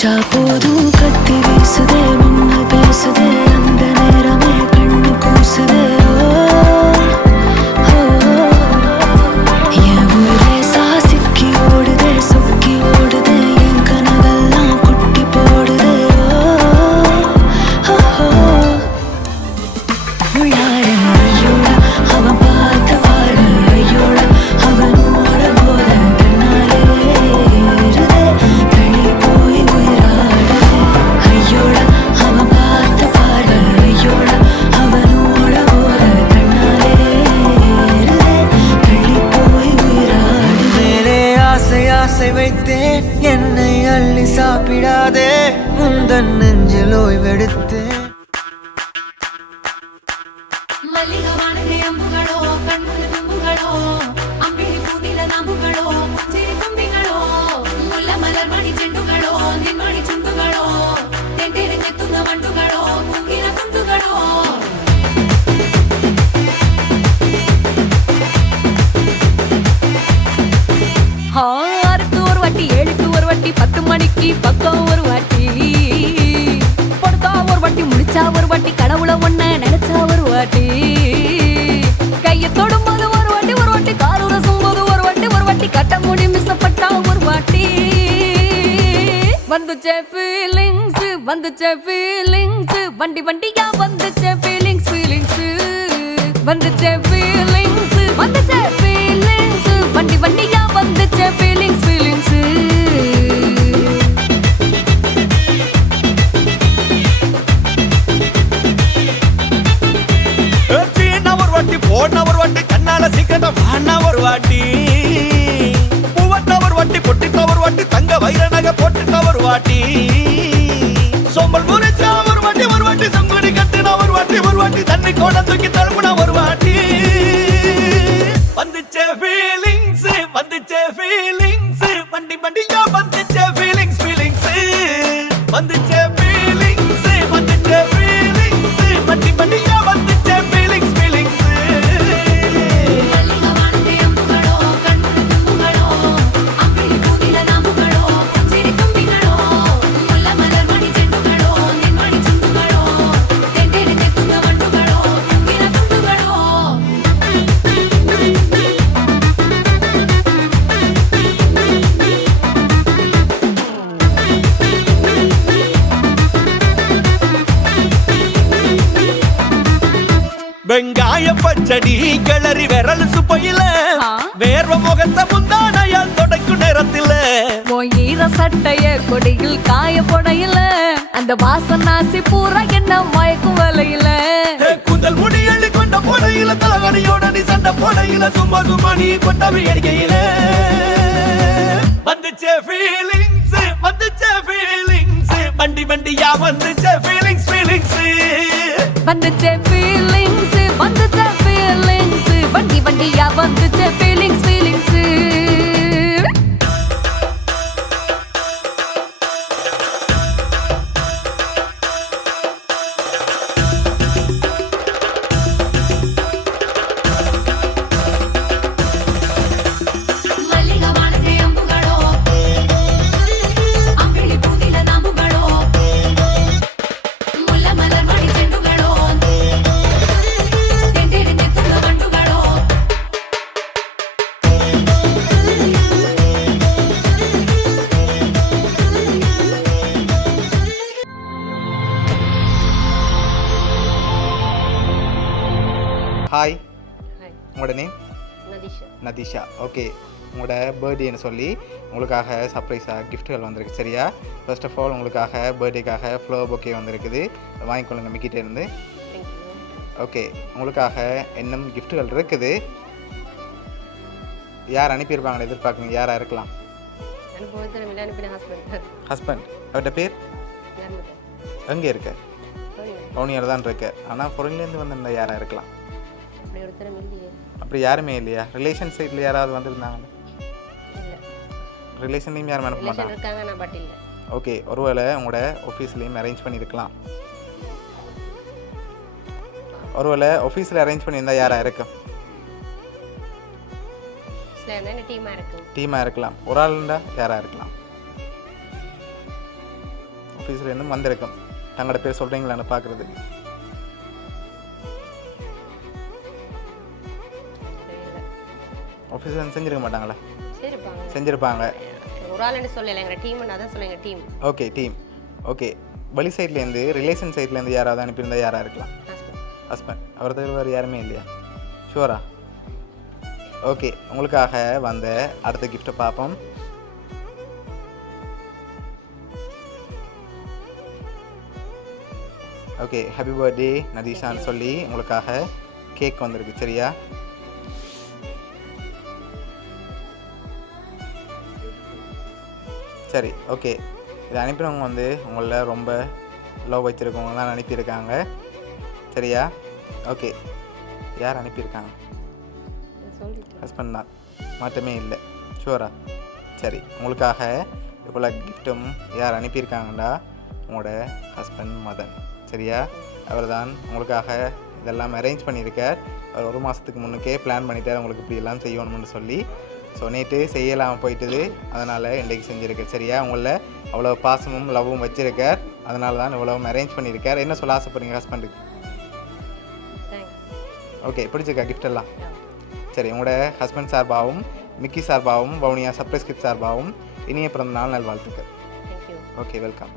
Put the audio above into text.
நினைச்சா போதும் கத்தி வீசுதே மின்னல் பேசுதே அந்த நேரமே கண்ணு கூசுதே என் ஊரே சாசிக்கி ஓடுதே சொக்கி ஓடுதே என் கனவெல்லாம் குட்டி போடுதே உள்ளார ஐயோட அவன் பார்த்த பாரு ஐயோட அவனோட போத கண்ணாலே ஏறுதே தள்ளி போய் உயிராடுதே ஐயோட அவன் பார்த்த பாரு ஐயோட அவனோட போத கண்ணாலே ஏறுதே தள்ளி போய் உயிராடுதே மேலே ஆசை ஆசை வைத்தேன் என்னை அள்ளி சாப்பிடாதே முந்தன் நெஞ்சில் ஓய்வெடுத்தேன் மல்லிகவானே அம்புகளோ கண்முல தும்புகளோ அம்பிளி பூதில நம்புகளோ புஞ்சிரி தும்பிகளோ முல்ல மலர் மணி ಚೆಂಡುಗಳೋ ನಿನ್ಮಣಿ ಚುಂಡುಗಳೋ ತೆಂತೆರೆಂಗೆತ್ತುന്ന ಮಂಡುಗಳೋ ಮುಗಿನ ತುಂಡುಗಳೋ ஆறுக்கு ஒரு வாட்டி ஏழுக்கு ஒரு வாட்டி 10 மணிக்கு பக்கம் ஒரு வாட்டி படுத்தா ஒரு வாட்டி முடிச்சா ஒரு வாட்டி கடவுளை ஒன்ன நினைச்சா ஒரு வாட்டி கையை தொடும்போது ஒரு வாட்டி காரு ரசும்போது ஒரு வாட்டி கட்ட முடி மிசப்பட்டா ஒரு வாட்டி வந்துச்சே ஃபீலிங்ஸ் வண்டி வண்டியா வந்துச்சே ஃபீலிங்ஸ் வந்துச்சே ஃபீலிங்ஸ் வண்டி வண்டியா வந்துச்சே ஃபீலிங்ஸ் ஒரு வாட்டி போன ஒரு வாட்டி கண்ணால சீக்கிரம் வானா ஒரு வாட்டி பூவட்ட ஒரு வாட்டி பொட்டிட்ட ஒரு வாட்டி தங்க வைர நகை போட்டுட்ட ஒரு வாட்டி சோம்பல் முறைச்சா ஒரு வாட்டி சங்குடி கட்டினா ஒரு வாட்டி தண்ணி கோட தூக்கி தழுப்புனா ஒரு வாட்டி வந்துச்சே ஃபீலிங்ஸ் வண்டி வண்டியா வந்துச்சே ஃபீலிங்ஸ் வந்துச்சே ஃபீலிங்ஸ் வண்டி வண்டியா வந்துச்சே ஃபீலிங்ஸ் மல்லிகவானே அம்புகளோ கண்முல தும்புகளோ அம்பிளி பூதில நம்புகளோ புஞ்சிரி தும்பிகளோ முல்ல மலர் மணி ಚೆಂಡುಗಳೋ ನಿನ್ಮಣಿ ಚುಂಡುಗಳೋ ತೆಂತೆರೆಂಗೆತ್ತುನ್ನ ಮಂಡುಗಳೋ ಮುಗಿನ ತುಂಡುಗಳೋ வெங்காய பச்சடி கிளறி விரல் சுப்பையில வேர்வ முகத்த முந்தானையால் தொடக்கும் நேரத்தில ஈர சட்டைய கொடியில் காய போடையில அந்த வாசனாசி பூரா என்ன மயக்கும் வலையில கூந்தல் முடி அள்ளி கொண்ட போடையில தலவடியோட நீ சண்டை போடையில சும்மா நீ கொண்டவி அடிக்கையில வந்துச்சே ஃபீலிங்ஸ் வண்டி வண்டியா வந்துச்சே ஃபீலிங்ஸ் வந்துச்சே ஃபீலிங்ஸ் வண்டி வண்டியா வந்துச்சே ஃபீலிங்ஸ் மல்லிகவானே அம்புகளோ அம்பிளி பூதில நம்புகளோ முல்ல மலர் மணி ಚೆಂಡುಗಳೋ ತೆಂತೆರೆಂಗೆತ್ತುನ್ನ ಮಂಡುಗಳೋ ஹாய், உங்களோட நேம்? நதிஷா. ஓகே, உங்களோட பர்த்டேன்னு சொல்லி உங்களுக்காக சர்ப்ரைஸாக கிஃப்ட்டுகள் வந்திருக்கு. சரியா? ஃபர்ஸ்ட் ஆஃப் ஆல் உங்களுக்காக பர்த்டேக்காக ஃப்ளவர் பொக்கே வந்திருக்குது. வாங்கிக்கொள்ளுங்க மிக்கிட்டே இருந்து. ஓகே, உங்களுக்காக இன்னும் கிஃப்ட்டுகள் இருக்குது. யார் அனுப்பியிருப்பாங்கன்னு எதிர்பார்க்குறீங்க? யாராக இருக்கலாம்? ஹஸ்பண்ட். அவர்கிட்ட பேர் எங்கே இருக்க? பவுனியார் தான் இருக்கு. ஆனால் பொருள்லேருந்து வந்திருந்தா யாராக இருக்கலாம்? அப்படி யாருமே இல்லையா? ரிலேஷன் சைடில் யாராவது வந்திருந்தாங்க? ரிலேஷன்லேயும் யாரும் அனுப்ப மாட்டாங்க. ஓகே, ஒருவேளை உங்களோட ஆஃபீஸ்லேயும் அரேஞ்ச் பண்ணியிருக்கலாம். ஒருவேளை ஆஃபீஸில் அரேஞ்ச் பண்ணியிருந்தா யாராக இருக்கும்? டீமாக இருக்கலாம். ஒரு ஆள் இருந்தால் யாராக இருக்கலாம்? ஆஃபீஸ்லேருந்து வந்திருக்கும். தங்களோட பேர் சொல்கிறீங்களான்னு பார்க்குறது. ஆஃபீஸில் செஞ்சிருக்க மாட்டாங்களா? செஞ்சுருப்பாங்க. ஒரு ஆளுன்னு சொல்லலை, எங்கள் டீம் அதான் சொல்லுங்க டீம். Okay team. ஓகே, வழி சைட்லேருந்து ரிலேஷன் சைட்லேருந்து யாராவது அனுப்பியிருந்தால் யாராக இருக்கலாம்? ஹஸ்பண்ட். அவர் தவிர வேறு யாருமே இல்லையா? ஷூரா? ஓகே, உங்களுக்காக வந்த அடுத்த கிஃப்ட்டை பார்ப்போம். ஓகே, ஹாப்பி பர்த்டே நதீஷான்னு சொல்லி உங்களுக்காக கேக் வந்திருக்கு. சரியா? சரி, ஓகே. இதை அனுப்பினவங்க வந்து உங்களில் ரொம்ப லவ் வச்சுருக்கவங்க தான் அனுப்பியிருக்காங்க. சரியா? ஓகே, யார் அனுப்பியிருக்காங்க? ஹஸ்பண்ட் தான், மாற்றமே இல்லை. ஷூரா? சரி, உங்களுக்காக இவ்வளோ கிஃப்ட்டும் யார் அனுப்பியிருக்காங்கடா? உங்களோட ஹஸ்பண்ட் மதன். சரியா? அவர் தான் உங்களுக்காக இதெல்லாம் அரேஞ்ச் பண்ணியிருக்கார். அவர் 1 மாதத்துக்கு முன்னுக்கே பிளான் பண்ணிட்டார் உங்களுக்கு இப்படி எல்லாம் செய்யணும்னு சொல்லி. ஸோ நேற்று செய்யலாம் போயிட்டுது, அதனால் இன்றைக்கு செஞ்சுருக்கார். சரியா? உங்களில் அவ்வளோ பாசமும் லவ்வும் வச்சுருக்கார், அதனால தான் இவ்வளோ அரேஞ்ச் பண்ணியிருக்கார். என்ன சொல்ல ஆசைப்படுறீங்க ஹஸ்பண்டுக்கு? ஓகே, பிடிச்சிருக்கா கிஃப்ட் எல்லாம்? சரி, உங்களோட ஹஸ்பண்ட் சார்பாகவும் மிக்கி சார்பாகவும் வவுனியா சர்ப்ரைஸ் கிஃப்ட் சார்பாகவும் இனிய பிறந்த நாள் நல்வாழ்த்துக்கள். Okay, welcome.